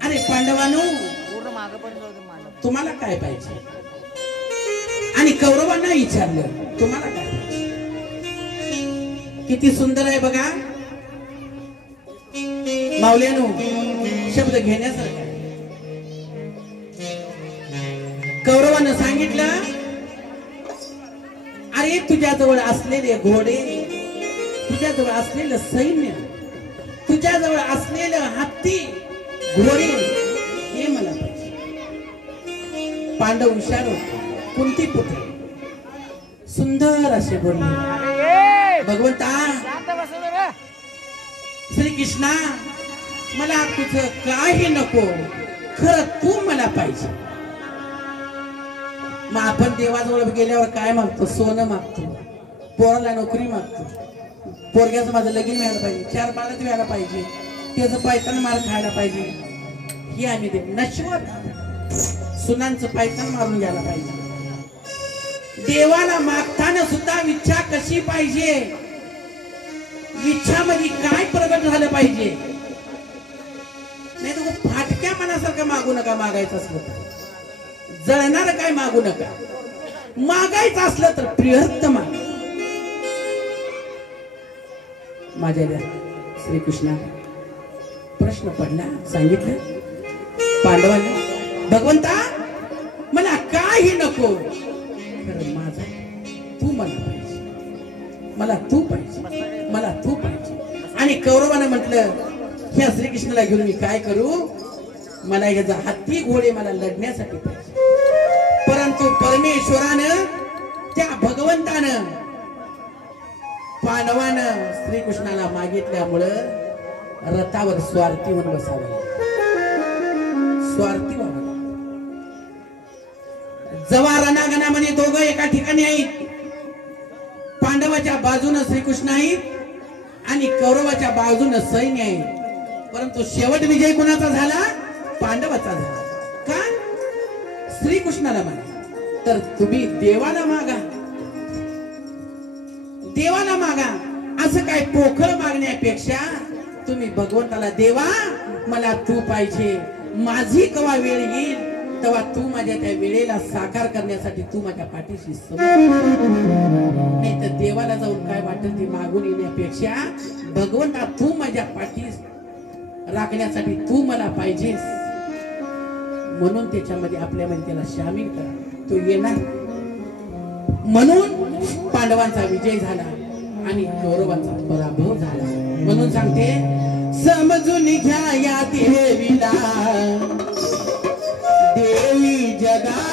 अरे पांडवांनो, पूर्ण मागपर्यंत जाऊ दे मांडव. तुम्हाला काय पाहिजे? आणि कौरवांना विचारलं तुम्हाला काय पाहिजे? किती सुंदर आहे बघा माऊल्यानो, शब्द घेण्यासारखा. कौरवानं सांगितलं, अरे तुझ्याजवळ असलेले घोडे, तुझ्याजवळ असलेलं सैन्य, तुझ्याजवळ असलेलं हत्ती घोडे हे मला पाहिजे. पांडव हुशार होते, कुंती पुत्र सुंदर असे बोलले, भगवंता श्री कृष्णा, मला तुझं काही नको, खरं तू मला पाहिजे. मग आपण देवाजवळ गेल्यावर काय मागतो? सोनं मागतो, पोराला नोकरी मागतो, पोरग्याचं माझं लगीन व्हायला पाहिजे, 4 बाळात व्हायला पाहिजे, त्याचं पायतान मार खायला पाहिजे, हे आम्ही दे. नश्वर सुनांचं पायतान मारून घ्यायला पाहिजे. देवाला मागताना सुद्धा इच्छा कशी पाहिजे, इच्छा मध्ये काय प्रगट झालं पाहिजे. नाही तर फाटक्या मनासारखं मागू नका. मागायचं असलं तर जळणार काय मागू नका. मागायचं असलं तर प्रियत्त माग. माझ्या श्रीकृष्णा प्रश्न पडला, सांगितलं पांडवांना, भगवंता मला काही नको, खरं माझं तू मला पाहिजे, मला तू पाहिजे, मला तू पाहिजे. आणि कौरवानं म्हटलं, ह्या श्रीकृष्णाला घेऊन मी काय करू? मला याचा हत्ती घोडे मला लढण्यासाठी पाहिजे. परंतु परमेश्वरानं, त्या भगवंतानं पांडवानं श्रीकृष्णाला मागितल्यामुळं रथावर स्वार्थी होऊन बसावं, स्वार्थी व्हावं. जवा रणांगणामध्ये दोघं एका ठिकाणी आहेत. पांडवाच्या बाजूनं श्रीकृष्ण आहेत आणि कौरवाच्या बाजूनं सैन्य आहे. परंतु शेवट विजय कोणाचा झाला? पांडवाचा झाला. का? श्रीकृष्णाला मागा. तर तुम्ही देवाला मागा, देवाला मागा. असं काय पोखळ मागण्यापेक्षा तुम्ही भगवंताला, देवा मला तू पाहिजे, माझी कवा वेळ येईल तेव्हा तू माझ्या त्या वेळेला साकार करण्यासाठी तू माझ्या पाठीशी नाही तर देवाला जाऊन काय वाटेल ते मागून येण्यापेक्षा भगवंता तू माझ्या पाठीस राखण्यासाठी तू मला पाहिजेस, म्हणून त्याच्यामध्ये आपल्यामध्ये त्याला सामील करा. तो येणार. म्हणून पांडवांचा विजय झाला आणि कौरवांचा पराभव झाला. म्हणून सांगते, समजून घ्या या देवीला, देवी जगा